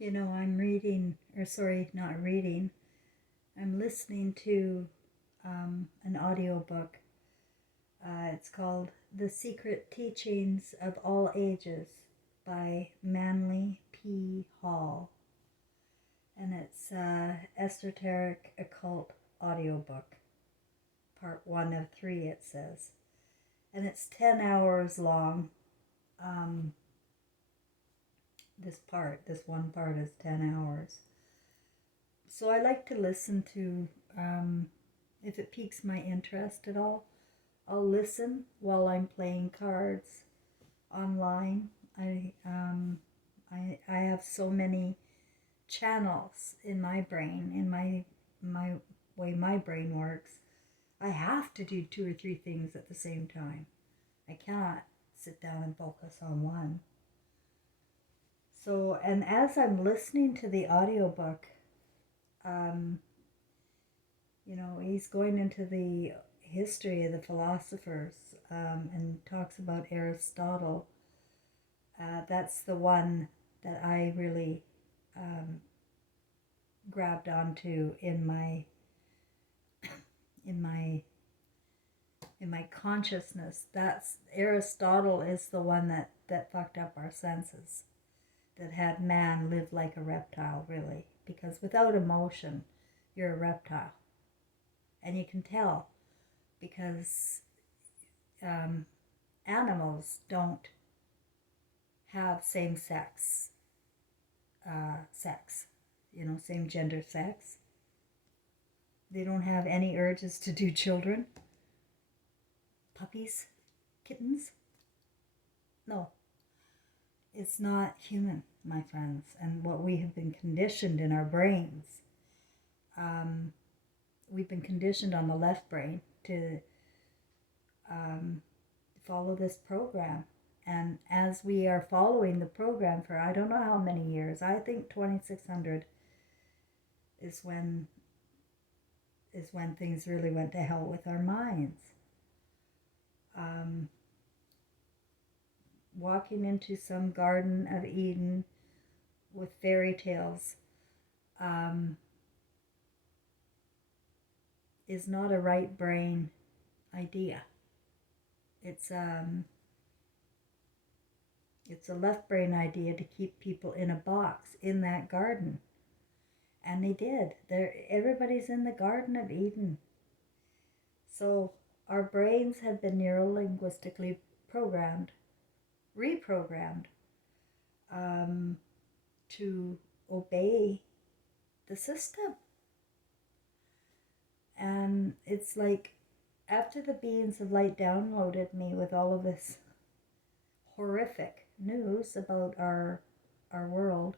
I'm reading, or sorry, not reading, I'm listening to an audiobook. It's called The Secret Teachings of All Ages by Manly P. Hall. And it's esoteric occult audiobook. Part 1 of 3, it says. And it's 10 hours long. Um, this one part is 10 hours. So I like to listen to, if it piques my interest at all, I'll listen while I'm playing cards online. I have so many channels in my brain, in my way my brain works. I have to do 2 or 3 things at the same time. I cannot sit down and focus on one. So, and as I'm listening to the audiobook, um, he's going into the history of the philosophers and talks about Aristotle. That's the one that I really grabbed onto in my consciousness. That's Aristotle is the one that fucked up our senses, that had man live like a reptile, really, because without emotion, you're a reptile, and you can tell because animals don't have same sex, same gender sex. They don't have any urges to do children, puppies, kittens. No, it's not human, my friends. And what we have been conditioned in our brains, we've been conditioned on the left brain to follow this program. And as we are following the program for I don't know how many years, I think 2600 is when things really went to hell with our minds. Walking into some Garden of Eden with fairy tales is not a right brain idea. It's a left brain idea to keep people in a box in that garden. And they did. Everybody's in the Garden of Eden. So our brains have been neurolinguistically reprogrammed to obey the system. And it's like after the beings of light downloaded me with all of this horrific news about our world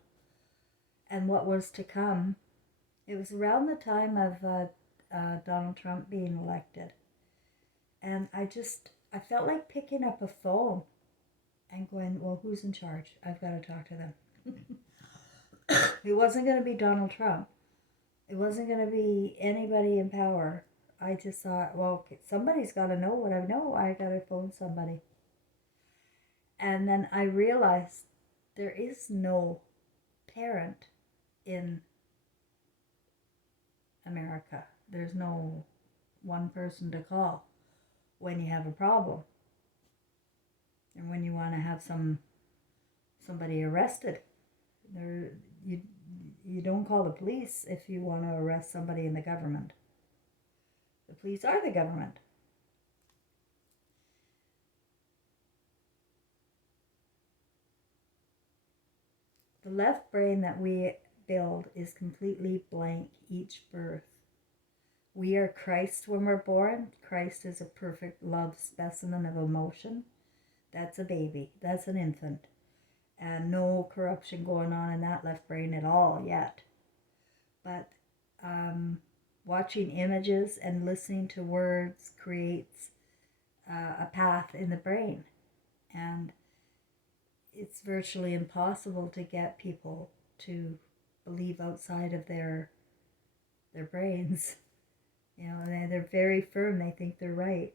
and what was to come, it was around the time of Donald Trump being elected. And I felt like picking up a phone and going, well, who's in charge? I've got to talk to them. It wasn't going to be Donald Trump. It wasn't going to be anybody in power. I just thought, well, somebody's got to know what I know. I got to phone somebody. And then I realized there is no parent in America. There's no one person to call when you have a problem. And when you want to have somebody arrested. You don't call the police if you want to arrest somebody in the government. The police are the government. The left brain that we build is completely blank each birth. We are Christ when we're born. Christ is a perfect love specimen of emotion. That's a baby. That's an infant. And no corruption going on in that left brain at all yet. But watching images and listening to words creates a path in the brain. And it's virtually impossible to get people to believe outside of their brains. They're very firm. They think they're right.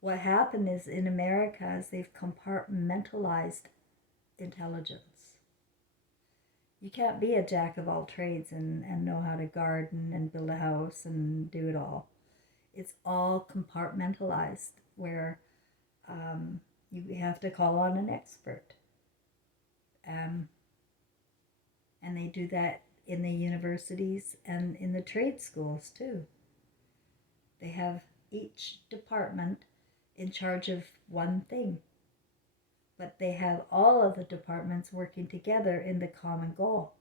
What happened is in America is they've compartmentalized intelligence. You can't be a jack of all trades and know how to garden and build a house and do it all. It's all compartmentalized where you have to call on an expert. And they do that in the universities and in the trade schools too. They have each department in charge of one thing, but they have all of the departments working together in the common goal.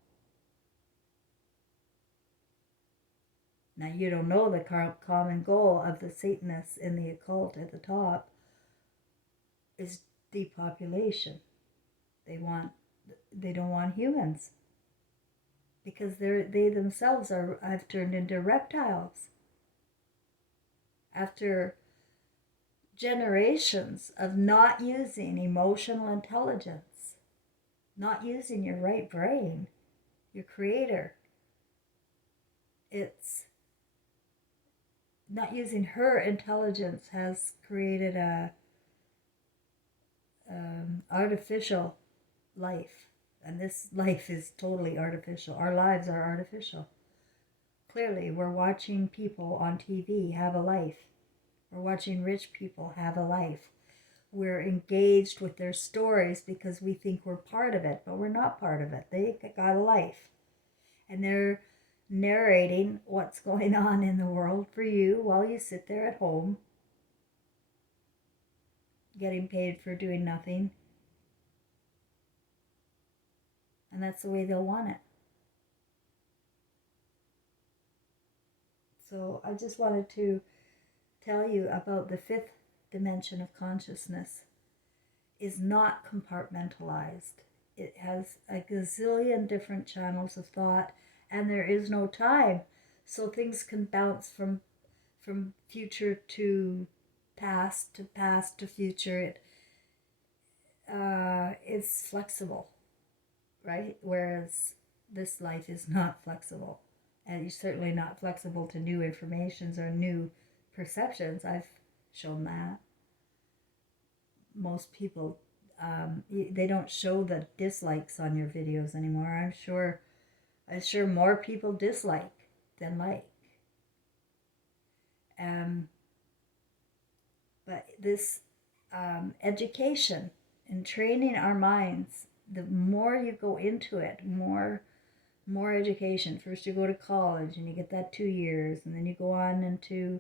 Now, you don't know the common goal of the Satanists in the occult at the top is depopulation. They don't want humans because they themselves have turned into reptiles. After generations of not using emotional intelligence, not using your right brain, your creator, it's not using her intelligence has created a artificial life, and this life is totally artificial. Our lives are artificial. Clearly, we're watching people on TV have a life. We're watching rich people have a life. We're engaged with their stories because we think we're part of it, but we're not part of it. They got a life, and they're narrating what's going on in the world for you while you sit there at home getting paid for doing nothing. And that's the way they'll want it. So I just wanted to tell you about the fifth dimension of consciousness is not compartmentalized. It has a gazillion different channels of thought, and there is no time. So things can bounce from future to past to future. It's flexible, right? Whereas this life is not flexible. And you're certainly not flexible to new informations or new perceptions. I've shown that. Most people, they don't show the dislikes on your videos anymore. I'm sure more people dislike than like. But this education and training our minds, the more you go into it, more education. First you go to college and you get that 2 years, and then you go on into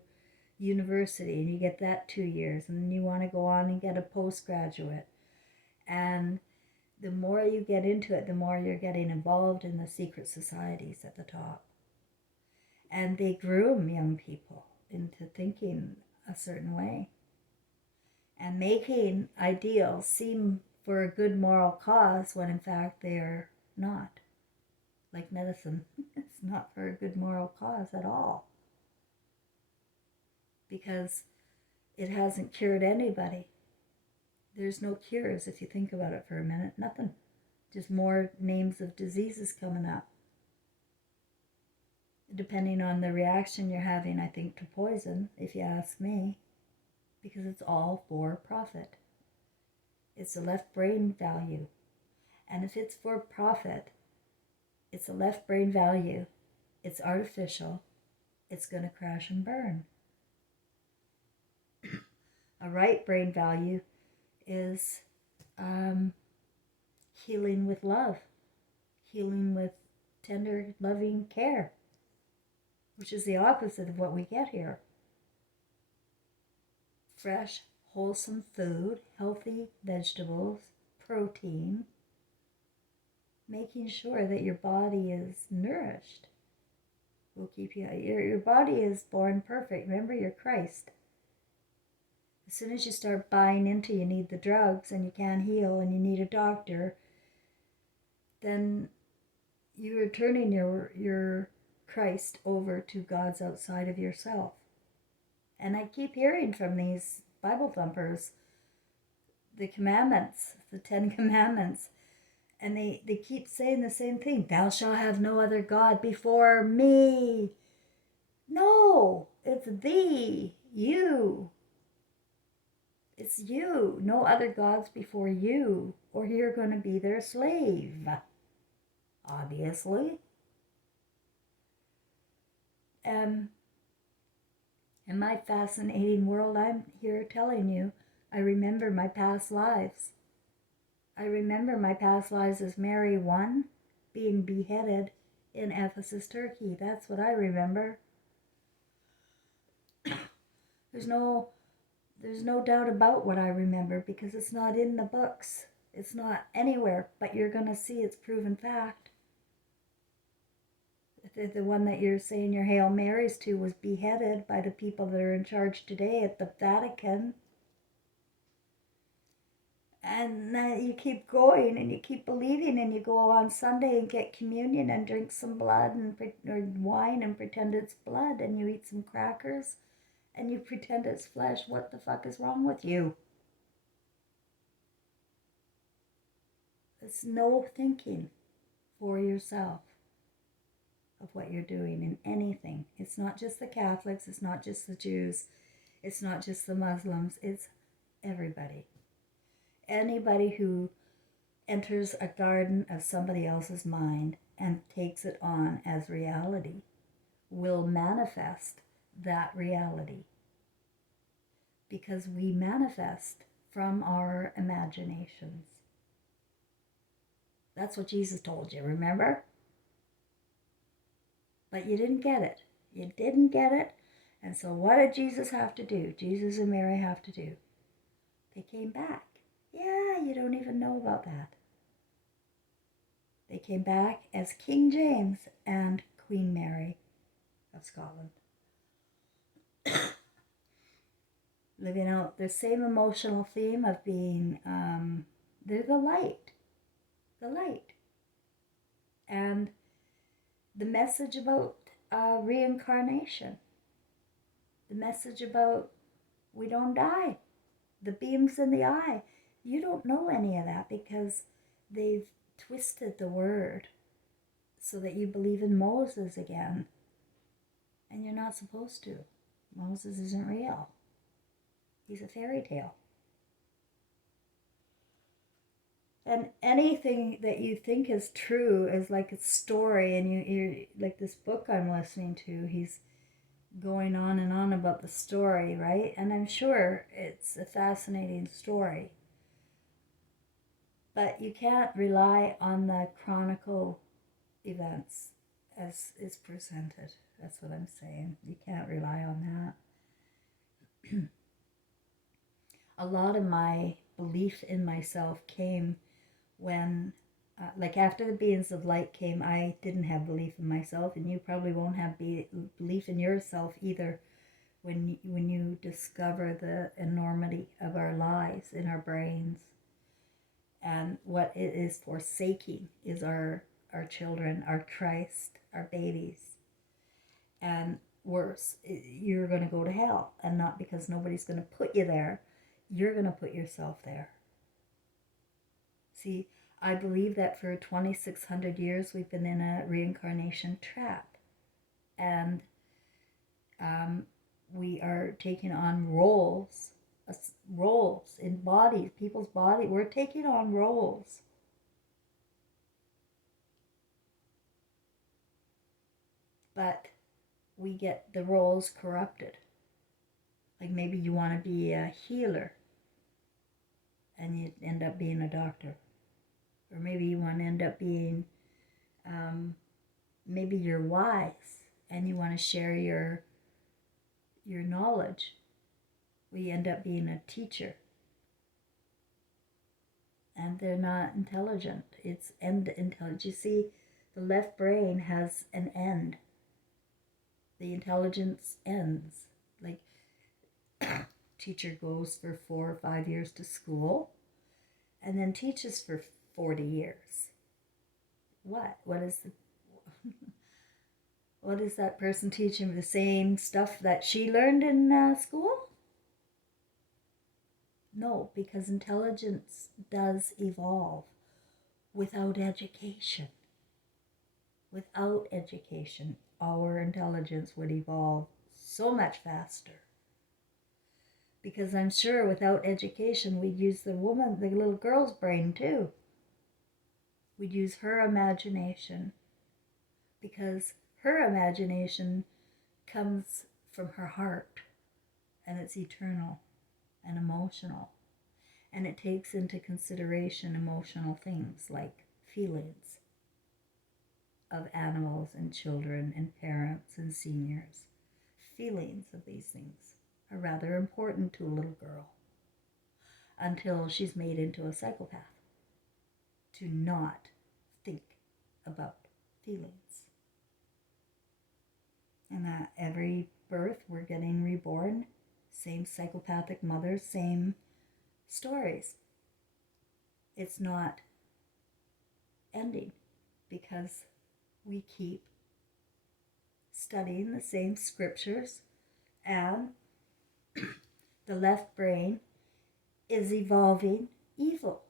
university and you get that 2 years, and then you want to go on and get a postgraduate. And the more you get into it, the more you're getting involved in the secret societies at the top. And they groom young people into thinking a certain way and making ideals seem for a good moral cause when in fact they are not. Like medicine, it's not for a good moral cause at all, because it hasn't cured anybody. There's no cures if you think about it for a minute. Nothing. Just more names of diseases coming up. Depending on the reaction you're having, I think, to poison, if you ask me, because it's all for profit. It's a left brain value. And if it's for profit, it's a left brain value, it's artificial, it's going to crash and burn. A right brain value is healing with love, healing with tender, loving care, which is the opposite of what we get here. Fresh, wholesome food, healthy vegetables, protein, making sure that your body is nourished will keep you. Your body is born perfect. Remember, you're Christ. As soon as you start buying into you need the drugs and you can't heal and you need a doctor, then you are turning your Christ over to gods outside of yourself. And I keep hearing from these Bible thumpers the commandments, the 10 commandments, and they keep saying the same thing. Thou shalt have no other God before me. No, it's thee, you. It's you. No other gods before you, or you're going to be their slave. obviously. In my fascinating world, I'm here telling you, I remember my past lives. I remember my past lives as Mary 1 being beheaded in Ephesus, Turkey. That's what I remember. There's no doubt about what I remember because it's not in the books. It's not anywhere, but you're going to see it's proven fact. The one that you're saying your Hail Marys to was beheaded by the people that are in charge today at the Vatican. And you keep going and you keep believing, and you go on Sunday and get communion and drink some blood or wine and pretend it's blood, and you eat some crackers and you pretend it's flesh. What the fuck is wrong with you? It's no thinking for yourself of what you're doing in anything. It's not just the Catholics, it's not just the Jews, it's not just the Muslims, it's everybody. Anybody who enters a garden of somebody else's mind and takes it on as reality will manifest that reality. Because we manifest from our imaginations. That's what Jesus told you, remember? But you didn't get it. You didn't get it. And so what did Jesus have to do? Jesus and Mary have to do? They came back. Yeah, you don't even know about that. They came back as King James and Queen Mary of Scotland. Living out the same emotional theme of being, they're the light. The light. And the message about reincarnation. The message about we don't die. The beams in the eye. You don't know any of that because they've twisted the word so that you believe in Moses again. And you're not supposed to. Moses isn't real. He's a fairy tale. And anything that you think is true is like a story, and you're like this book I'm listening to, he's going on and on about the story, right? And I'm sure it's a fascinating story. But you can't rely on the chronicle events as is presented. That's what I'm saying. You can't rely on that. A lot of my belief in myself came when, like after the beings of light came, I didn't have belief in myself, and you probably won't have belief in yourself either when you discover the enormity of our lies in our brains. And what it is forsaking is our children, our Christ, our babies. And worse, you're going to go to hell, and not because nobody's going to put you there. You're going to put yourself there. See, I believe that for 2,600 years we've been in a reincarnation trap. And we are taking on roles in bodies, people's body. We're taking on roles. But we get the roles corrupted. Like maybe you want to be a healer and you end up being a doctor. Or maybe you want to end up being, maybe you're wise and you want to share your knowledge. We end up being a teacher. And they're not intelligent. It's end intelligence. You see, the left brain has an end. The intelligence ends. Like, teacher goes for 4 or 5 years to school and then teaches for 40 years. What is that person teaching? The same stuff that she learned in school? No, because intelligence does evolve without education. Without education, our intelligence would evolve so much faster. Because I'm sure without education, we'd use the little girl's brain too. We'd use her imagination, because her imagination comes from her heart, and it's eternal and emotional. And it takes into consideration emotional things like feelings of animals and children and parents and seniors. Feelings of these things are rather important to a little girl until she's made into a psychopath to not think about feelings. And that every birth we're getting reborn, same psychopathic mother, same stories. It's not ending because we keep studying the same scriptures, and the left brain is evolving evil.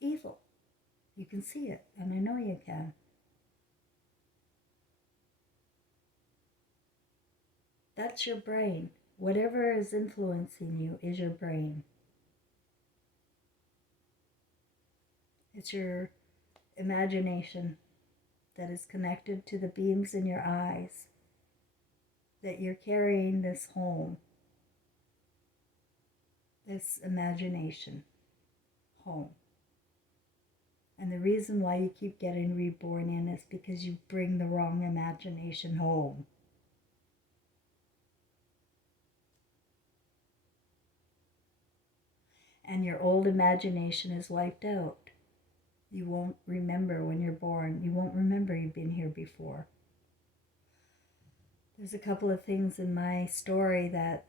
Evil. You can see it, and I know you can. That's your brain. Whatever is influencing you is your brain. It's your imagination that is connected to the beams in your eyes, that you're carrying this home, this imagination home. And the reason why you keep getting reborn in is because you bring the wrong imagination home. And your old imagination is wiped out. You won't remember when you're born. You won't remember you've been here before. There's a couple of things in my story that,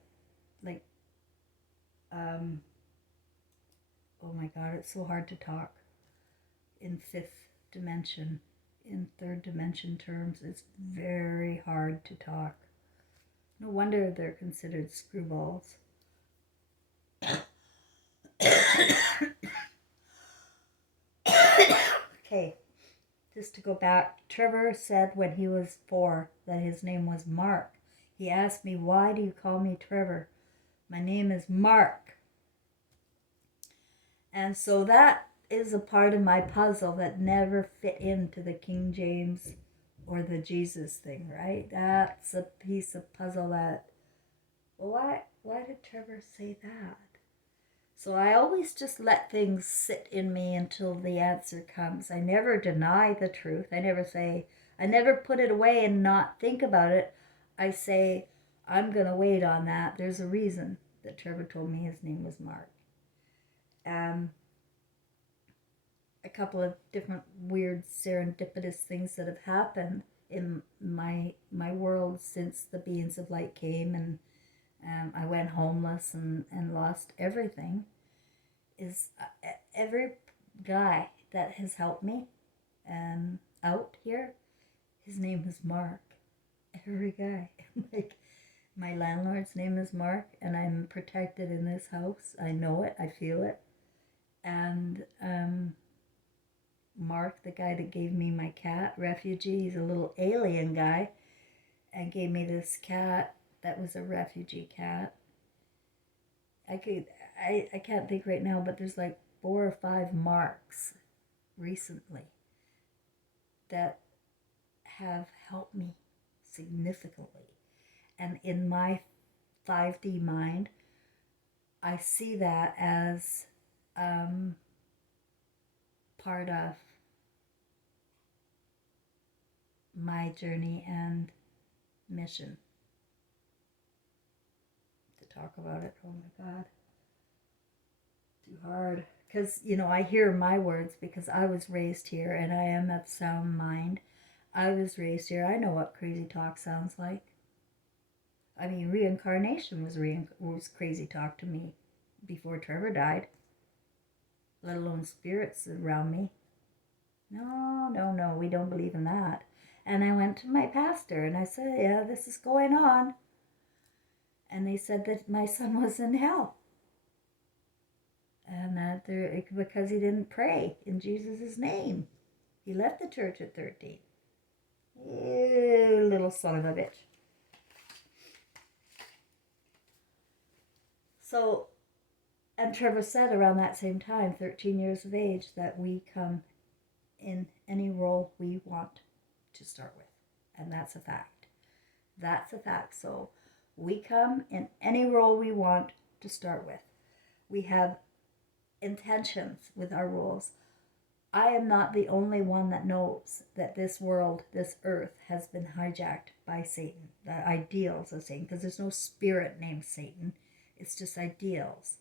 like, oh my God, it's so hard to talk in fifth dimension. In third dimension terms, it's very hard to talk. No wonder they're considered screwballs. Okay, just to go back, Trevor said when he was 4 that his name was Mark. He asked me, why do you call me Trevor? My name is Mark. And so that is a part of my puzzle that never fit into the King James or the Jesus thing, right? That's a piece of puzzle that, well, why did Trevor say that? So I always just let things sit in me until the answer comes. I never deny the truth. I never put it away and not think about it. I say, I'm going to wait on that. There's a reason that Trevor told me his name was Mark. A couple of different weird serendipitous things that have happened in my world since the beings of light came, and I went homeless and lost everything, is every guy that has helped me out here, his name is Mark. Every guy. Like, my landlord's name is Mark, and I'm protected in this house. I know it. I feel it. And Mark, the guy that gave me my cat, Refugee, he's a little alien guy, and gave me this cat that was a refugee cat. I can't think right now, but there's like 4 or 5 Marks recently that have helped me significantly. And in my 5D mind, I see that as part of my journey and mission. To talk about it, oh my God, too hard. Because, I hear my words because I was raised here and I am of sound mind. I was raised here. I know what crazy talk sounds like. I mean, reincarnation was crazy talk to me before Trevor died, let alone spirits around me. No, we don't believe in that. And I went to my pastor and I said, yeah, this is going on. And they said that my son was in hell. And that because he didn't pray in Jesus' name. He left the church at 13. Ew, little son of a bitch. So, and Trevor said around that same time, 13 years of age, that we come in any role we want to start with. And that's a fact. That's a fact. So we come in any role we want to start with. We have intentions with our roles. I am not the only one that knows that this world, this earth, has been hijacked by Satan, the ideals of Satan, because there's no spirit named Satan. It's just ideals.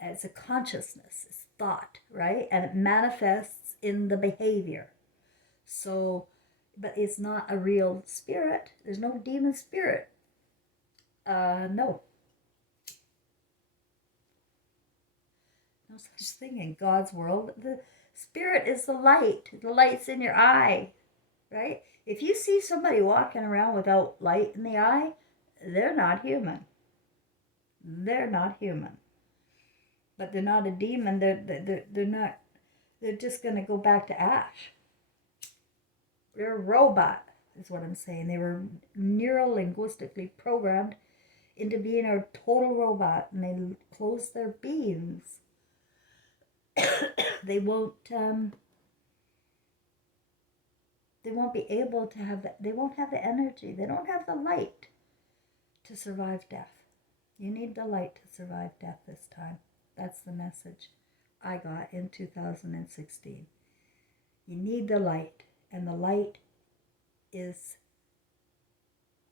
It's a consciousness, it's thought, right? And it manifests in the behavior. So, but it's not a real spirit. There's no demon spirit. No. No such thing in God's world. The spirit is the light. The light's in your eye, right? If you see somebody walking around without light in the eye, they're not human. They're not human. But they're not a demon. They're not. They're just going to go back to ash. They're a robot, is what I'm saying. They were neuro-linguistically programmed into being a total robot, and they close their beings. They won't be able to have that. They won't have the energy. They don't have the light to survive death. You need the light to survive death this time. That's the message I got in 2016. You need the light, and the light is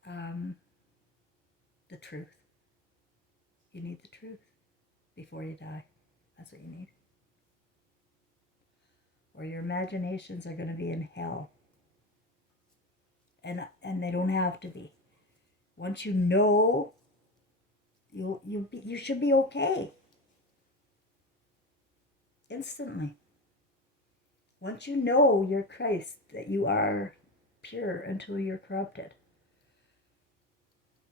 the truth. You need the truth before you die. That's what you need. Or your imaginations are going to be in hell. And they don't have to be. Once you know, you should be okay. Instantly. Once you know you're Christ, that you are pure until you're corrupted.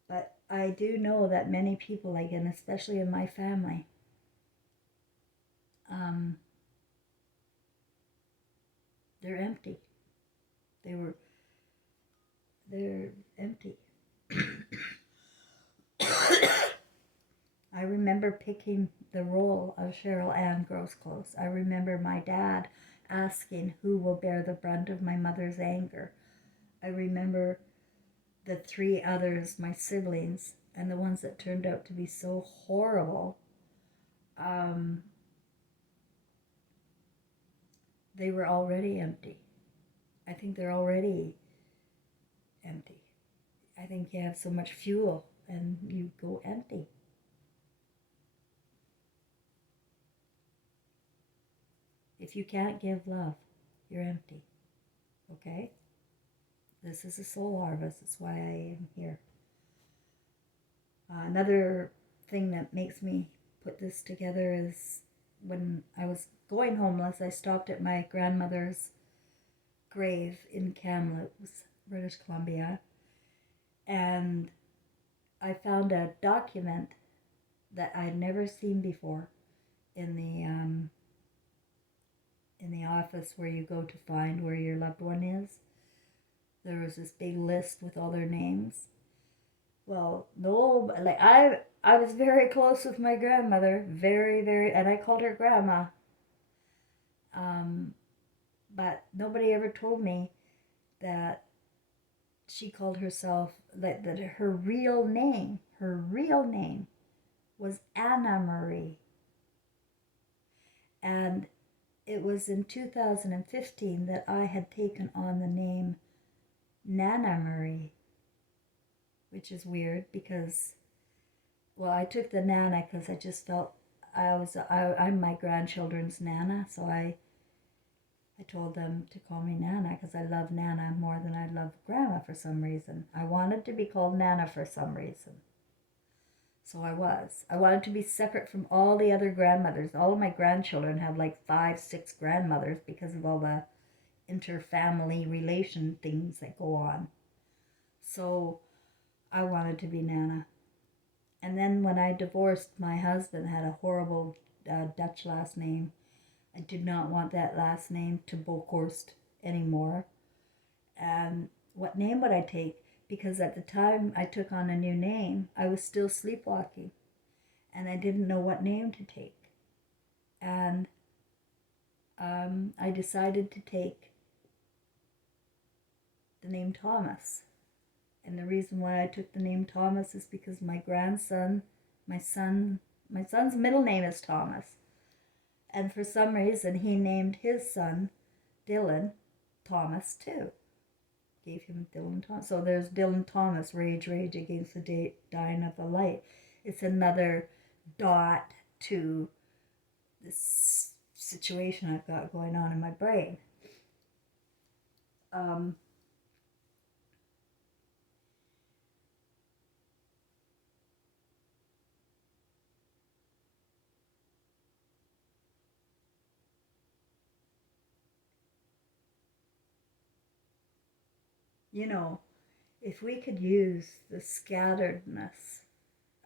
But I do know that many people, like, and especially in my family, they're empty. They're empty. I remember picking the role of Cheryl Ann Grosclose. I remember my dad asking who will bear the brunt of my mother's anger. I remember the three others, my siblings, and the ones that turned out to be so horrible. They were already empty. I think they're already empty. I think you have so much fuel and you go empty. If you can't give love, you're empty. Okay? This is a soul harvest. That's why I am here. Another thing that makes me put this together is when I was going homeless, I stopped at my grandmother's grave in Kamloops, British Columbia, and I found a document that I'd never seen before in the office where you go to find where your loved one is. There was this big list with all their names. Well, no, like I was very close with my grandmother, very, very, and I called her grandma. But nobody ever told me that she called herself, that her real name was Anna Marie. And it was in 2015 that I had taken on the name Nana Marie, which is weird because, well, I took the Nana because I just felt I'm my grandchildren's Nana, so I told them to call me Nana because I love Nana more than I love Grandma for some reason. I wanted to be called Nana for some reason. So I wanted to be separate from all the other grandmothers. All of my grandchildren have like 5, 6 grandmothers because of all the inter-family relation things that go on. So I wanted to be Nana. And then when I divorced, my husband had a horrible Dutch last name. I did not want that last name to Bokhorst anymore. And what name would I take? Because at the time I took on a new name, I was still sleepwalking. And I didn't know what name to take. And I decided to take the name Thomas. And the reason why I took the name Thomas is because my grandson, my son's middle name is Thomas. And for some reason, he named his son Dylan Thomas too. Gave him Dylan Thomas. So there's Dylan Thomas, Rage, Rage Against the Dying of the Light. It's another dot to this situation I've got going on in my brain. You know, if we could use the scatteredness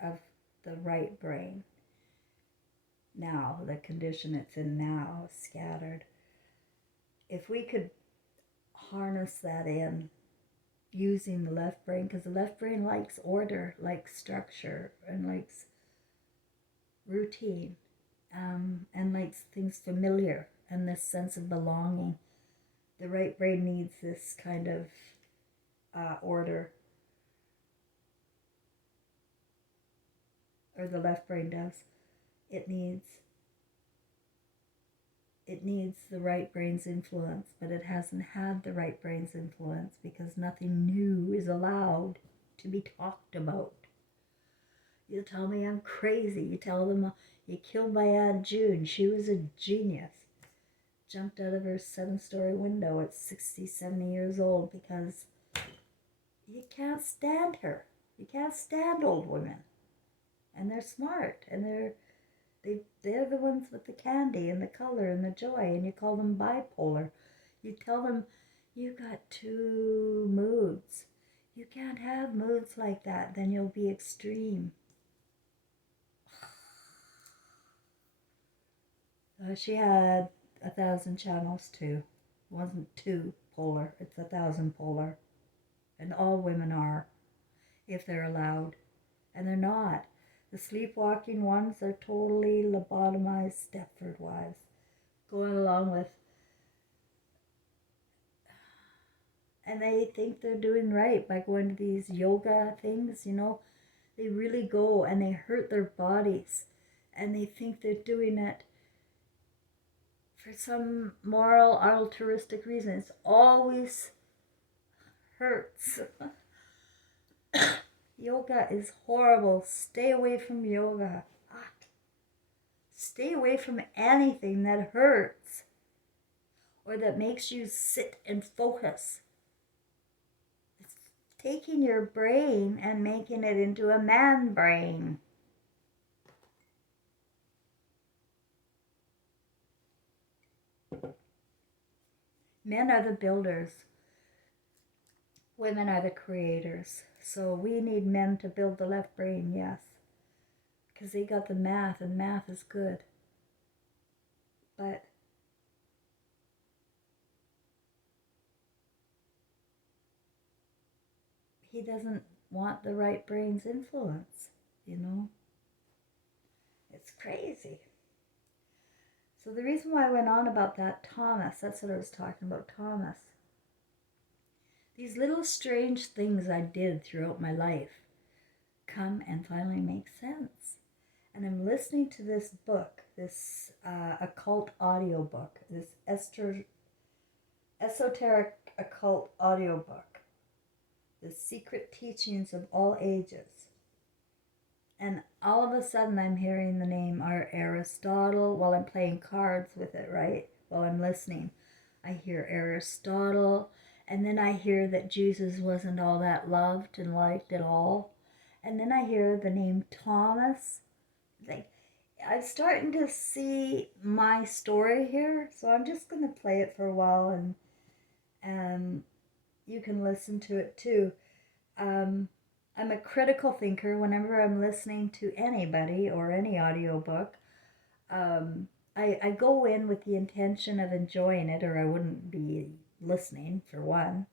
of the right brain now, the condition it's in now, scattered, if we could harness that in using the left brain, because the left brain likes order, likes structure, and likes routine, and likes things familiar and this sense of belonging. The right brain needs this kind of order, or the left brain does. It needs the right brain's influence, but it hasn't had the right brain's influence because nothing new is allowed to be talked about. You tell me I'm crazy. You tell them you killed my Aunt June. She was a genius. Jumped out of her 7-story window at 60, 70 years old because you can't stand her. You can't stand old women. And they're smart, and they're the ones with the candy and the color and the joy, and you call them bipolar. You tell them you got 2 moods. You can't have moods like that, then you'll be extreme. She had 1,000 channels too. It wasn't 2 polar, it's 1,000 polar. And all women are, if they're allowed. And they're not. The sleepwalking ones are totally lobotomized Stepford wives, going along with, and they think they're doing right by going to these yoga things, you know. They really go and they hurt their bodies, and they think they're doing it for some moral, altruistic reason. It's always hurts. Yoga is horrible. Stay away from yoga. Stay away from anything that hurts or that makes you sit and focus. It's taking your brain and making it into a man brain. Men are the builders. Women are the creators. So we need men to build the left brain, yes. Because they got the math, and math is good. But he doesn't want the right brain's influence, you know? It's crazy. So the reason why I went on about that Thomas, that's what I was talking about, Thomas. These little strange things I did throughout my life come and finally make sense. And I'm listening to this book, this occult audiobook, this esoteric occult audiobook, The Secret Teachings of All Ages. And all of a sudden I'm hearing the name Aristotle while I'm playing cards with it, right? While I'm listening. I hear Aristotle, and then I hear that Jesus wasn't all that loved and liked at all. And then I hear the name Thomas. Like, I'm starting to see my story here, so I'm just going to play it for a while, and you can listen to it too. I'm a critical thinker. Whenever I'm listening to anybody or any audiobook, I go in with the intention of enjoying it, or I wouldn't be listening, for one.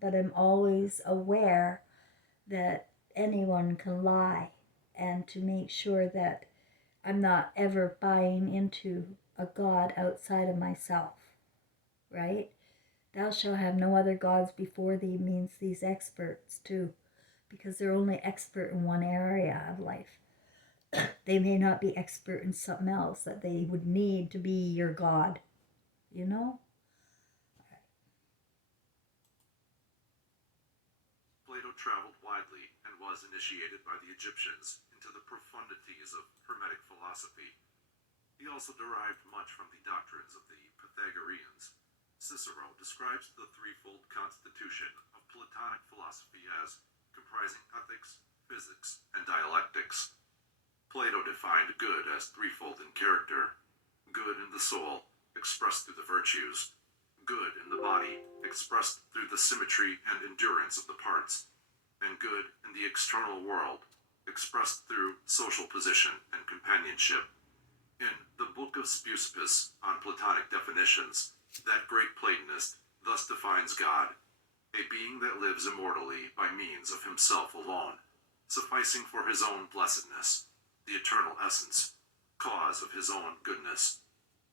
But I'm always aware that anyone can lie, and to make sure that I'm not ever buying into a God outside of myself, right? Thou shalt have no other gods before thee means these experts too, because they're only expert in one area of life. They may not be expert in something else that they would need to be your God, you know? Plato traveled widely and was initiated by the Egyptians into the profundities of Hermetic philosophy. He also derived much from the doctrines of the Pythagoreans. Cicero describes the threefold constitution of Platonic philosophy as comprising ethics, physics, and dialectics. Plato defined good as threefold in character: good in the soul, expressed through the virtues; good in the body, expressed through the symmetry and endurance of the parts; and good in the external world, expressed through social position and companionship. In the book of Philosophers on Platonic definitions, that great Platonist thus defines God: a being that lives immortally by means of himself alone, sufficing for his own blessedness, the eternal essence, cause of his own goodness.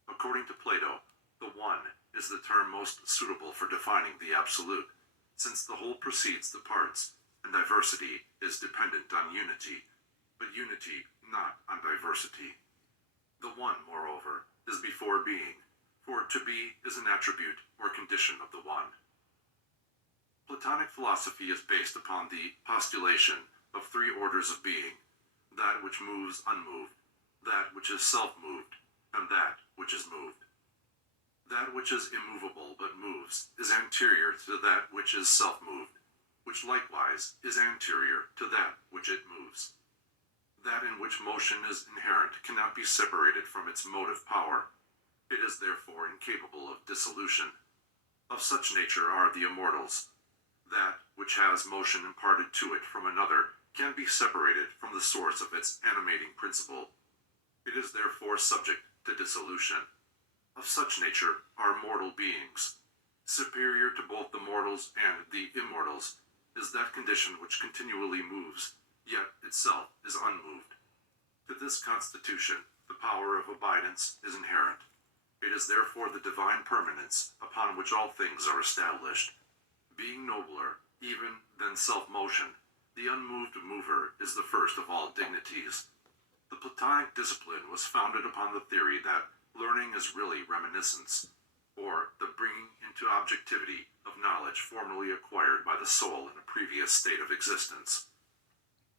According to Plato, the One is the term most suitable for defining the Absolute, since the whole precedes the parts, and diversity is dependent on unity, but unity not on diversity. The One, moreover, is before being, for to be is an attribute or condition of the One. Platonic philosophy is based upon the postulation of three orders of being: that which moves unmoved, that which is self-moved, and that which is moved. That which is immovable but moves is anterior to that which is self-moved, which likewise is anterior to that which it moves. That in which motion is inherent cannot be separated from its motive power. It is therefore incapable of dissolution. Of such nature are the immortals. That which has motion imparted to it from another can be separated from the source of its animating principle. It is therefore subject to dissolution. Of such nature are mortal beings. Superior to both the mortals and the immortals is that condition which continually moves, yet itself is unmoved. To this constitution the power of abidance is inherent. It is therefore the divine permanence upon which all things are established. Being nobler, even than self-motion, the unmoved mover is the first of all dignities. The Platonic discipline was founded upon the theory that learning is really reminiscence, or the bringing into objectivity of knowledge formerly acquired by the soul in a previous state of existence.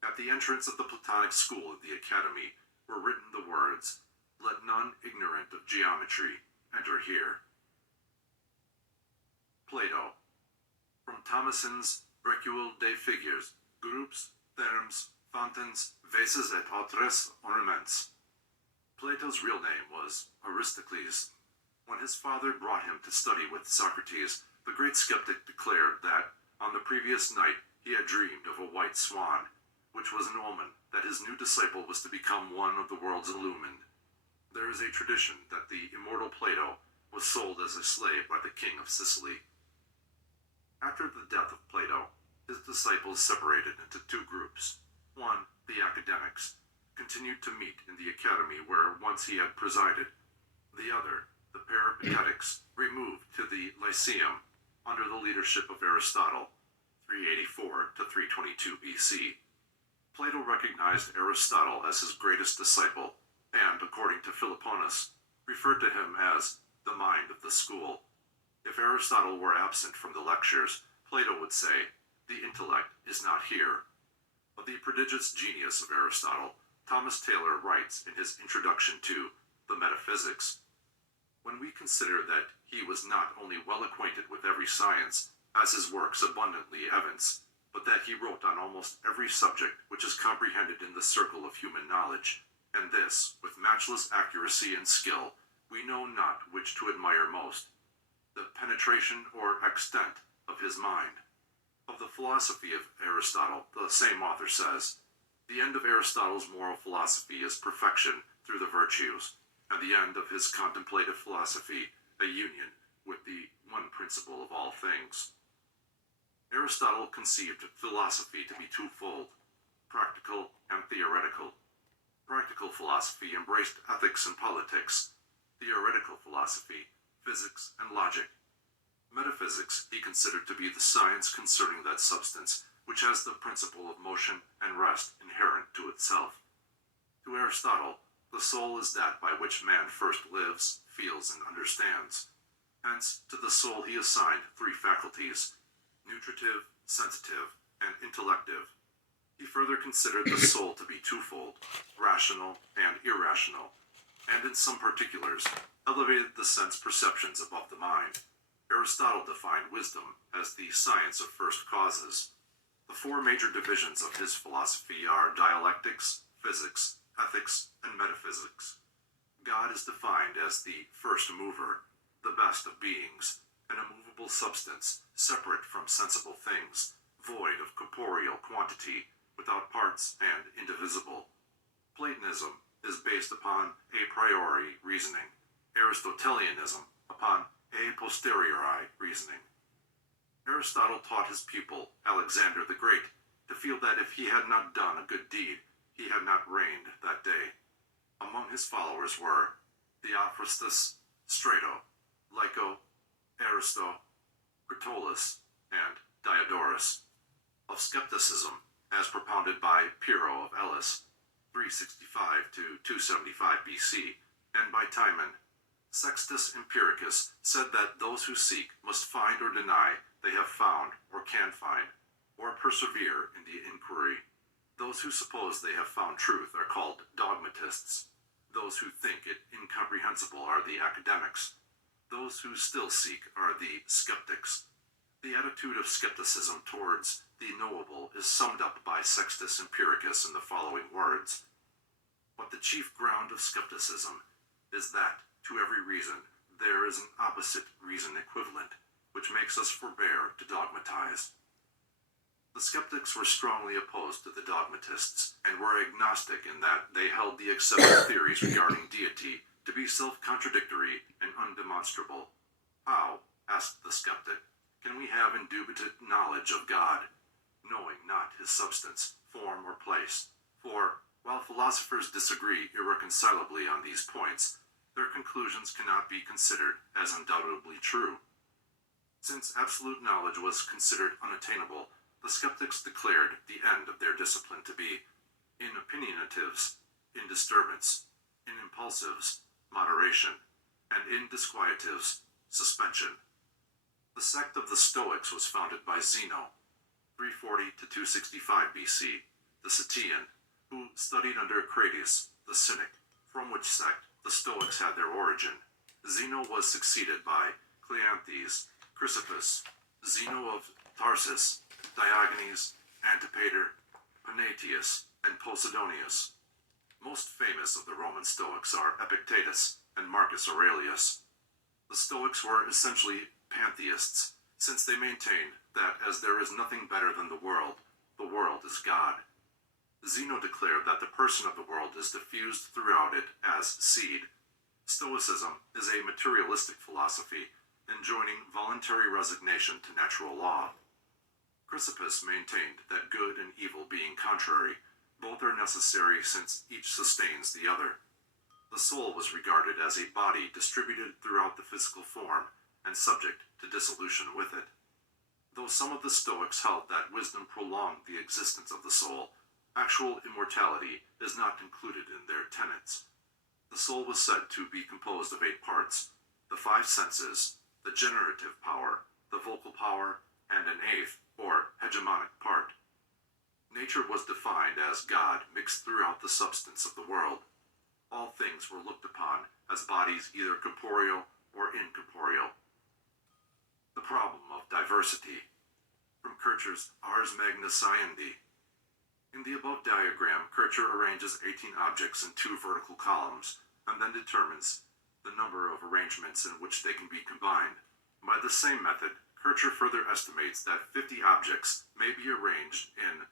At the entrance of the Platonic school of the Academy were written the words, "Let none ignorant of geometry enter here." Plato. From Thomason's Recueil des Figures, Groupes, Termes, Fountains, Vases et autres ornements. Plato's real name was Aristocles. When his father brought him to study with Socrates, the great skeptic declared that on the previous night he had dreamed of a white swan, which was an omen that his new disciple was to become one of the world's illumined. There is a tradition that the immortal Plato was sold as a slave by the king of Sicily. After the death of Plato, his disciples separated into two groups. One, the academics, continued to meet in the academy where once he had presided. The other, the Peripatetics, removed to the Lyceum under the leadership of Aristotle, 384 to 322 BC. Plato recognized Aristotle as his greatest disciple, and, according to Philoponus, referred to him as the mind of the school. If Aristotle were absent from the lectures, Plato would say, "The intellect is not here." Of the prodigious genius of Aristotle, Thomas Taylor writes in his introduction to The Metaphysics, "When we consider that he was not only well acquainted with every science, as his works abundantly evince, but that he wrote on almost every subject which is comprehended in the circle of human knowledge, and this with matchless accuracy and skill, we know not which to admire most, the penetration or extent of his mind." Of the philosophy of Aristotle, the same author says, "The end of Aristotle's moral philosophy is perfection through the virtues, and the end of his contemplative philosophy a union with the one principle of all things." Aristotle conceived philosophy to be twofold, practical and theoretical. Practical philosophy embraced ethics and politics. Theoretical philosophy, physics and logic. Metaphysics he considered to be the science concerning that substance which has the principle of motion and rest inherent to itself. To Aristotle, the soul is that by which man first lives, feels, and understands. Hence, to the soul he assigned three faculties: nutritive, sensitive, and intellective. He further considered the soul to be twofold, rational and irrational, and in some particulars, elevated the sense perceptions above the mind. Aristotle defined wisdom as the science of first causes. The four major divisions of his philosophy are dialectics, physics, ethics, and metaphysics. God is defined as the first mover, the best of beings, an immovable substance, separate from sensible things, void of corporeal quantity, without parts, and indivisible. Platonism is based upon a priori reasoning, Aristotelianism upon a posteriori reasoning. Aristotle taught his pupil, Alexander the Great, to feel that if he had not done a good deed, he had not reigned that day. Among his followers were Theophrastus, Strato, Lyco, Aristo, Cratylus, and Diodorus. Of skepticism, as propounded by Pyrrho of Elis, 365 to 275 BC, and by Timon, Sextus Empiricus said that those who seek must find or deny they have found or can find, or persevere in the inquiry. Those who suppose they have found truth are called dogmatists. Those who think it incomprehensible are the academics. Those who still seek are the skeptics. The attitude of skepticism towards the knowable is summed up by Sextus Empiricus in the following words: "But the chief ground of skepticism is that, to every reason, there is an opposite reason equivalent, which makes us forbear to dogmatize." The skeptics were strongly opposed to the dogmatists, and were agnostic in that they held the accepted theories regarding deity to be self-contradictory and undemonstrable. "How," asked the skeptic, "can we have indubited knowledge of God, knowing not his substance, form, or place? For, while philosophers disagree irreconcilably on these points, their conclusions cannot be considered as undoubtedly true." Since absolute knowledge was considered unattainable, the skeptics declared the end of their discipline to be in opinionatives, in disturbance, in impulsives, moderation, and in disquietives, suspension. The sect of the Stoics was founded by Zeno, 340 to 265 BC, the Citian, who studied under Cratius, the Cynic, from which sect the Stoics had their origin. Zeno was succeeded by Cleanthes, Chrysippus, Zeno of Tarsus, Diogenes, Antipater, Panatius, and Posidonius. Most famous of the Roman Stoics are Epictetus and Marcus Aurelius. The Stoics were essentially pantheists, since they maintained that as there is nothing better than the world is God. Zeno declared that the person of the world is diffused throughout it as seed. Stoicism is a materialistic philosophy, enjoining voluntary resignation to natural law. Chrysippus maintained that good and evil being contrary, both are necessary since each sustains the other. The soul was regarded as a body distributed throughout the physical form and subject to dissolution with it. Though some of the Stoics held that wisdom prolonged the existence of the soul, actual immortality is not included in their tenets. The soul was said to be composed of 8 parts: the 5 senses, the generative power, the vocal power, and an 8th, or hegemonic part. Nature was defined as God mixed throughout the substance of the world. All things were looked upon as bodies either corporeal or incorporeal. The problem of diversity. From Kircher's Ars Magna Sciendi. In the above diagram, Kircher arranges 18 objects in 2 vertical columns, and then determines the number of arrangements in which they can be combined. By the same method, Kircher further estimates that 50 objects may be arranged in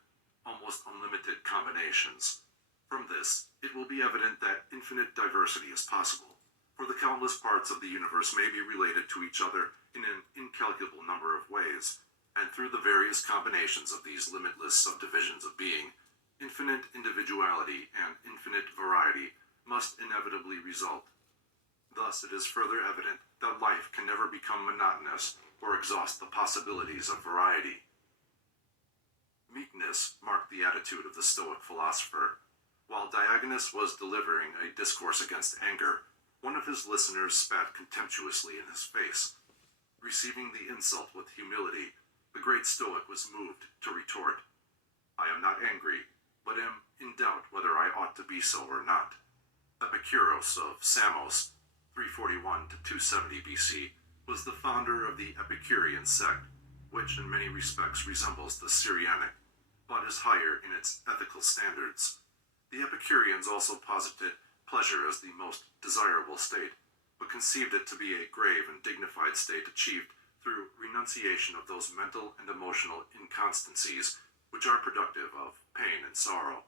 almost unlimited combinations. From this, it will be evident that infinite diversity is possible, for the countless parts of the universe may be related to each other in an incalculable number of ways, and through the various combinations of these limitless subdivisions of being, Infinite individuality and infinite variety must inevitably result. Thus, it is further evident that life can never become monotonous or exhaust the possibilities of variety. Meekness marked the attitude of the Stoic philosopher. While Diogenes was delivering a discourse against anger, one of his listeners spat contemptuously in his face. Receiving the insult with humility, the great Stoic was moved to retort, "I am not angry, but am in doubt whether I ought to be so or not." Epicurus of Samos, 341 to 270 BC, was the founder of the Epicurean sect, which in many respects resembles the Cyrenaic, but is higher in its ethical standards. The Epicureans also posited pleasure as the most desirable state, but conceived it to be a grave and dignified state achieved through renunciation of those mental and emotional inconstancies which are productive of pain and sorrow.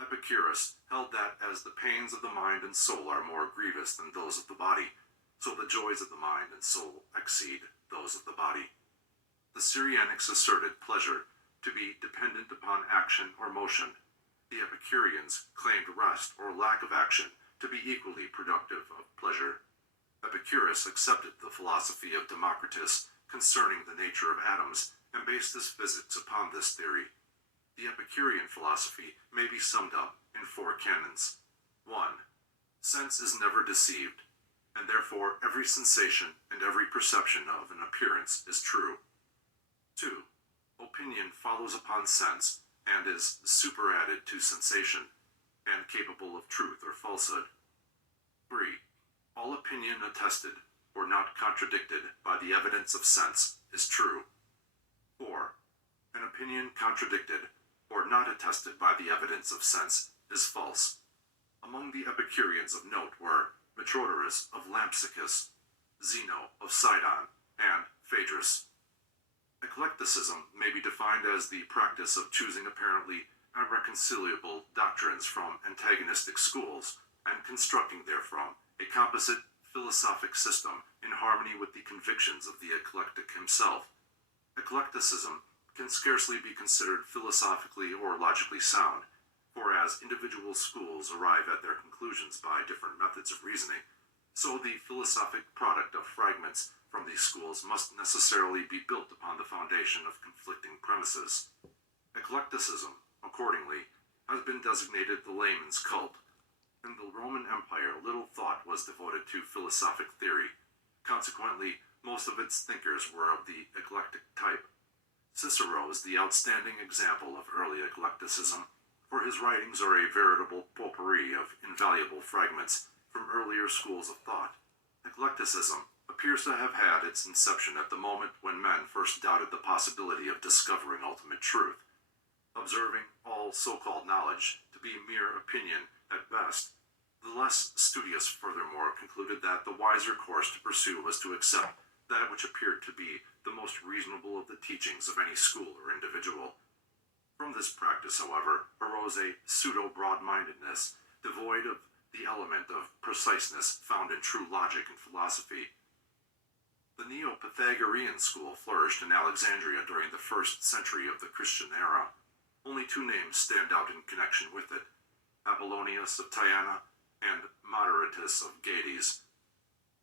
Epicurus held that as the pains of the mind and soul are more grievous than those of the body, so the joys of the mind and soul exceed those of the body. The Cyrenaics asserted pleasure to be dependent upon action or motion. The Epicureans claimed rest or lack of action to be equally productive of pleasure. Epicurus accepted the philosophy of Democritus concerning the nature of atoms and based his physics upon this theory. The Epicurean philosophy may be summed up in 4 canons. 1. Sense is never deceived, and therefore every sensation and every perception of an appearance is true. 2. Opinion follows upon sense and is superadded to sensation, and capable of truth or falsehood. 3. All opinion attested or not contradicted by the evidence of sense is true. 4. An opinion contradicted or not attested by the evidence of sense is false. Among the Epicureans of note were Metrodorus of Lampsacus, Zeno of Sidon, and Phaedrus. Eclecticism may be defined as the practice of choosing apparently irreconcilable doctrines from antagonistic schools and constructing therefrom a composite philosophic system in harmony with the convictions of the eclectic himself. Eclecticism can scarcely be considered philosophically or logically sound, for as individual schools arrive at their conclusions by different methods of reasoning, so the philosophic product of fragments from these schools must necessarily be built upon the foundation of conflicting premises. Eclecticism, accordingly, has been designated the layman's cult. In the Roman Empire, little thought was devoted to philosophic theory. Consequently, most of its thinkers were of the eclectic type. Cicero is the outstanding example of early eclecticism, for his writings are a veritable potpourri of invaluable fragments from earlier schools of thought. Eclecticism appears to have had its inception at the moment when men first doubted the possibility of discovering ultimate truth. Observing all so-called knowledge to be mere opinion at best, the less studious furthermore concluded that the wiser course to pursue was to accept that which appeared to be the most reasonable of the teachings of any school or individual. From this practice, however, arose a pseudo-broad-mindedness, devoid of the element of preciseness found in true logic and philosophy. The Neo-Pythagorean school flourished in Alexandria during the 1st century of the Christian era. Only 2 names stand out in connection with it: Apollonius of Tyana and Moderatus of Gades.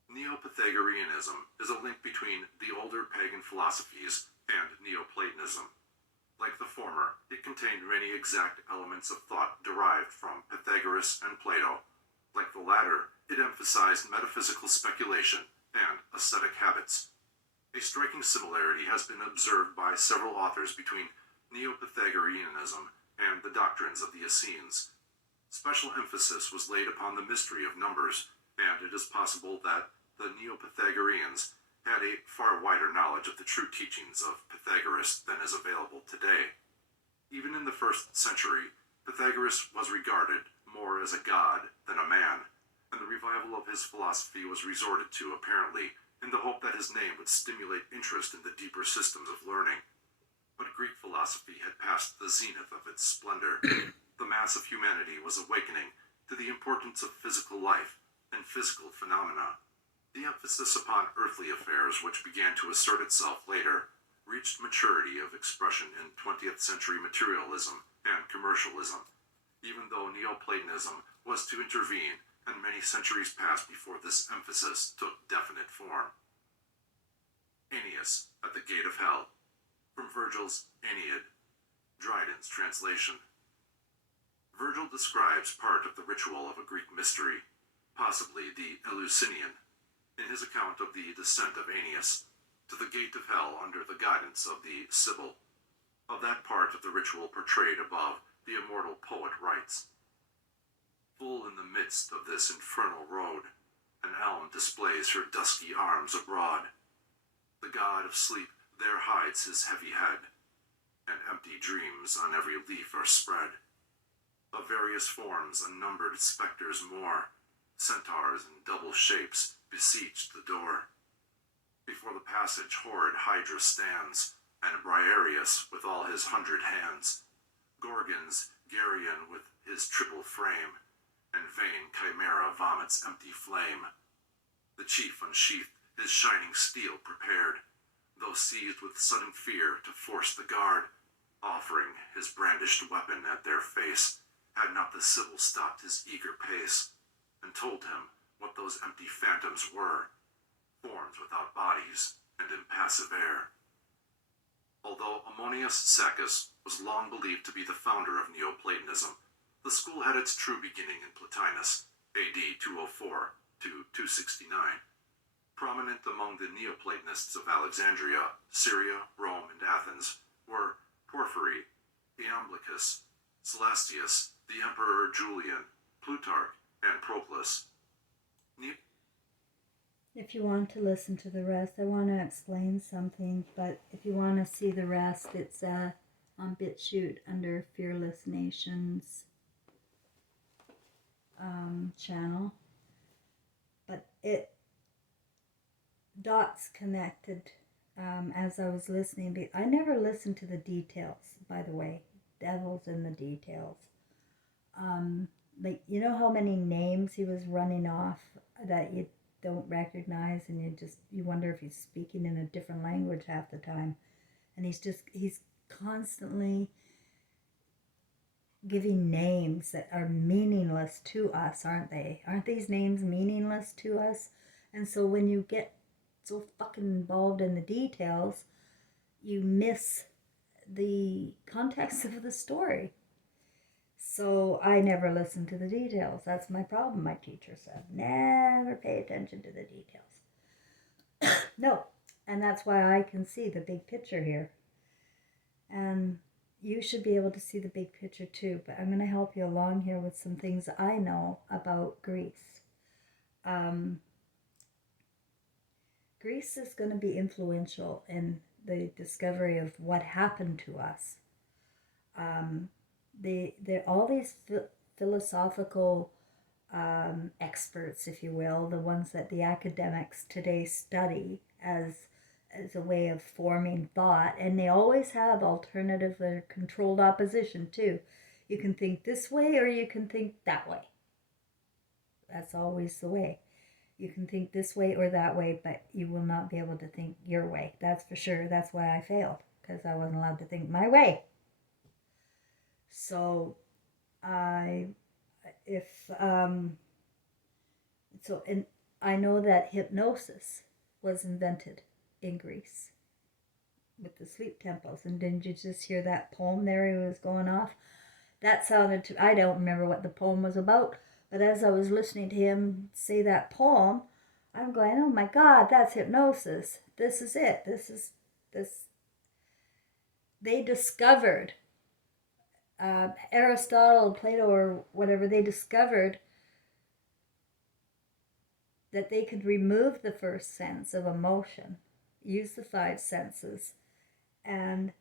Neo-Pythagoreanism is a link between the older pagan philosophies and Neoplatonism. Like the former, it contained many exact elements of thought derived from Pythagoras and Plato. Like the latter, it emphasized metaphysical speculation and ascetic habits. A striking similarity has been observed by several authors between Neo-Pythagoreanism and the doctrines of the Essenes. Special emphasis was laid upon the mystery of numbers, and it is possible that the Neo-Pythagoreans had a far wider knowledge of the true teachings of Pythagoras than is available today. Even in the 1st century, Pythagoras was regarded more as a god than a man, and the revival of his philosophy was resorted to apparently in the hope that his name would stimulate interest in the deeper systems of learning. But Greek philosophy had passed the zenith of its splendor. The mass of humanity was awakening to the importance of physical life and physical phenomena. The emphasis upon earthly affairs, which began to assert itself later, reached maturity of expression in 20th century materialism and commercialism, even though Neoplatonism was to intervene and many centuries passed before this emphasis took definite form. Aeneas at the Gate of Hell, from Virgil's Aeneid, Dryden's translation. Virgil describes part of the ritual of a Greek mystery, possibly the Eleusinian, in his account of the descent of Aeneas to the Gate of Hell under the guidance of the Sibyl. Of that part of the ritual portrayed above, the immortal poet writes, "Full in the midst of this infernal road, an elm displays her dusky arms abroad. The god of sleep there hides his heavy head, and empty dreams on every leaf are spread. Of various forms unnumbered spectres more, centaurs in double shapes, beseech the door. Before the passage horrid Hydra stands, and Briareus with all his 100 hands, Gorgons, Geryon with his triple frame, and vain Chimera vomits empty flame. The chief unsheathed his shining steel prepared, though seized with sudden fear to force the guard, offering his brandished weapon at their face, had not the Sibyl stopped his eager pace, and told him what those empty phantoms were, forms without bodies and impassive air." Although Ammonius Saccas was long believed to be the founder of Neoplatonism, the school had its true beginning in Plotinus, AD 204 to 269. Prominent among the Neoplatonists of Alexandria, Syria, Rome, and Athens were Porphyry, Iamblichus, Celestius, the Emperor Julian, Plutarch, and Proclus. If you want to listen to the rest, I want to explain something, but if you want to see the rest, it's on BitChute under Fearless Nations channel. But it dots connected as I was listening. I never listened to the details, by the way. Devil's in the details. Like, you know how many names he was running off that you don't recognize, and you wonder if he's speaking in a different language half the time, and he's constantly giving names that are meaningless to us, aren't they? Aren't these names meaningless to us? And so when you get so fucking involved in the details, you miss the context of the story. So I never listen to the details. That's my problem, my teacher said. Never pay attention to the details. No. And that's why I can see the big picture here. And you should be able to see the big picture too. But I'm going to help you along here with some things I know about Greece. Greece is going to be influential in the discovery of what happened to us. All these philosophical experts, if you will, the ones that the academics today study as a way of forming thought, and they always have alternative or controlled opposition too. You can think this way or you can think that way. That's always the way. You can think this way or that way, but you will not be able to think your way. That's for sure. That's why I failed, because I wasn't allowed to think my way. So, I know that hypnosis was invented in Greece with the sleep temples. And didn't you just hear that poem there he was going off? That sounded I don't remember what the poem was about, but as I was listening to him say that poem, I'm going, oh my God, that's hypnosis. This is it. This. They discovered, Aristotle, Plato, or whatever, they discovered that they could remove the first sense of emotion, use the 5 senses, and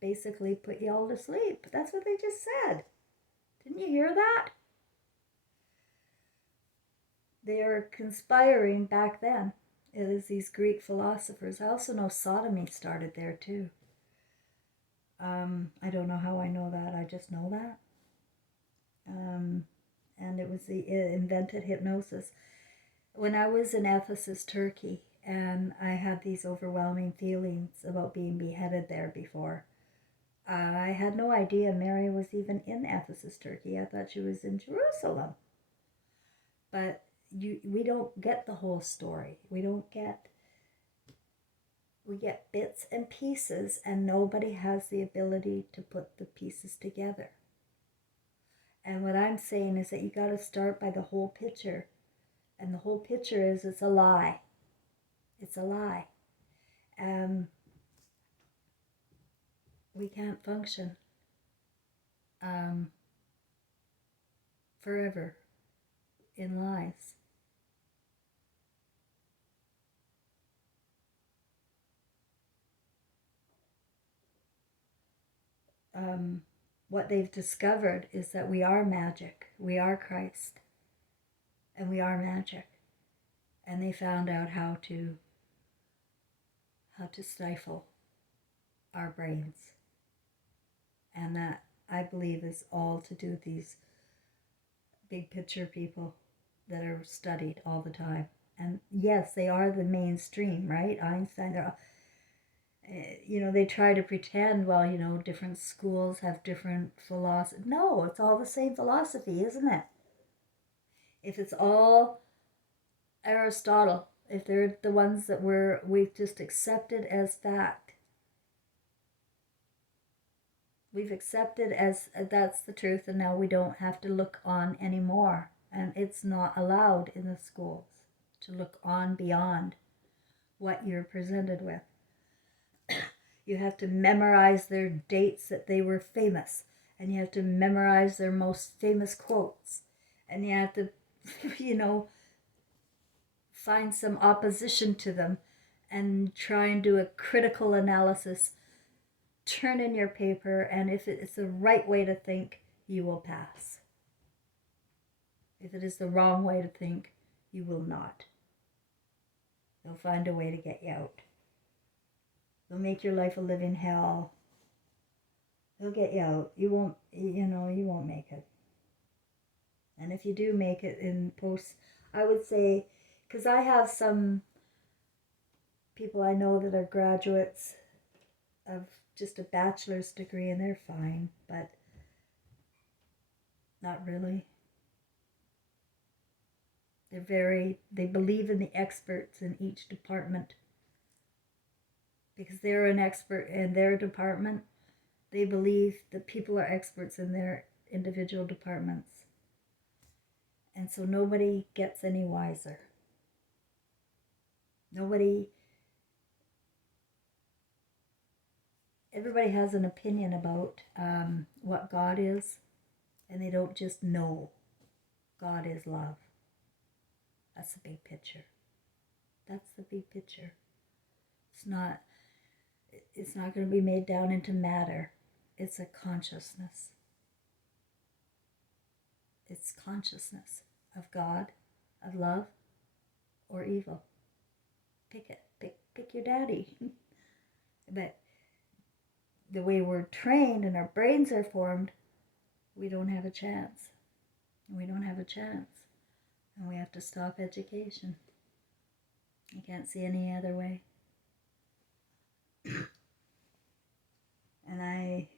basically put you all to sleep. That's what they just said. Didn't you hear that? They are conspiring back then. It is these Greek philosophers. I also know sodomy started there too. I don't know how I know that. I just know that. And it was invented hypnosis. When I was in Ephesus, Turkey, and I had these overwhelming feelings about being beheaded there before. I had no idea Mary was even in Ephesus, Turkey. I thought she was in Jerusalem. But we don't get the whole story. We get bits and pieces, and nobody has the ability to put the pieces together. And what I'm saying is that you got to start by the whole picture. And the whole picture is it's a lie. It's a lie. We can't function forever in lies. What they've discovered is that we are magic. We are Christ. And we are magic. And they found out how to stifle our brains. And that, I believe, is all to do with these big picture people that are studied all the time. And yes, they are the mainstream, right? Einstein, they're they try to pretend, well, different schools have different philosophy. No, it's all the same philosophy, isn't it? If it's all Aristotle, if they're the ones that we've just accepted as fact, we've accepted as that's the truth, and now we don't have to look on anymore. And it's not allowed in the schools to look on beyond what you're presented with. You have to memorize their dates that they were famous, and you have to memorize their most famous quotes, and you have to, find some opposition to them and try and do a critical analysis, turn in your paper, and if it's the right way to think, you will pass. If it is the wrong way to think, you will not. They'll find a way to get you out. They'll make your life a living hell. They'll get you out. You won't make it. And if you do make it in post, I would say, because I have some people I know that are graduates of just a bachelor's degree, and they're fine, but not really. They believe in the experts in each department. Because they're an expert in their department, they believe that people are experts in their individual departments. And so nobody gets any wiser. Everybody has an opinion about what God is, and they don't just know God is love. That's the big picture. That's the big picture. It's not going to be made down into matter. It's a consciousness. It's consciousness of God, of love, or evil. Pick it. Pick your daddy. But the way we're trained and our brains are formed, we don't have a chance. We don't have a chance. And we have to stop education. I can't see any other way. And I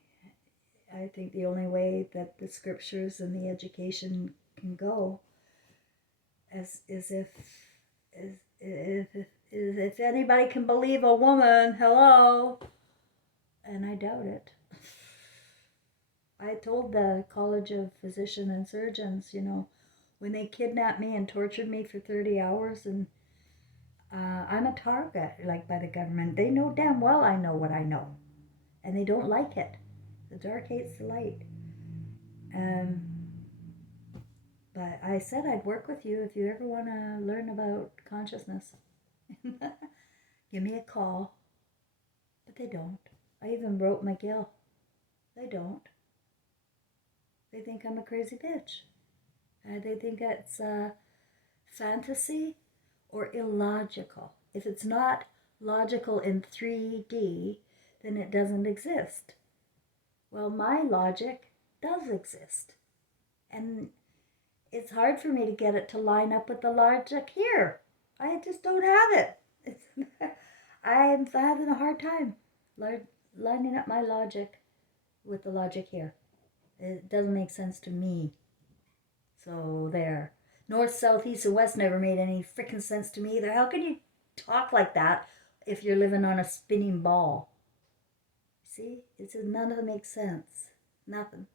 think the only way that the scriptures and the education can go is if anybody can believe a woman, hello. And I doubt it. I told the College of Physicians and Surgeons, when they kidnapped me and tortured me for 30 hours, and I'm a target, by the government. They know damn well I know what I know. And they don't like it. The dark hates the light. But I said I'd work with you if you ever want to learn about consciousness. Give me a call. But they don't. I even wrote McGill. They don't. They think I'm a crazy bitch. They think it's fantasy or illogical. If it's not logical in 3D, then it doesn't exist. Well, my logic does exist. And it's hard for me to get it to line up with the logic here. I just don't have it. I'm having a hard time lining up my logic with the logic here. It doesn't make sense to me. So there. North, south, east, and west never made any freaking sense to me either. How can you talk like that if you're living on a spinning ball? See? None of it makes sense. Nothing.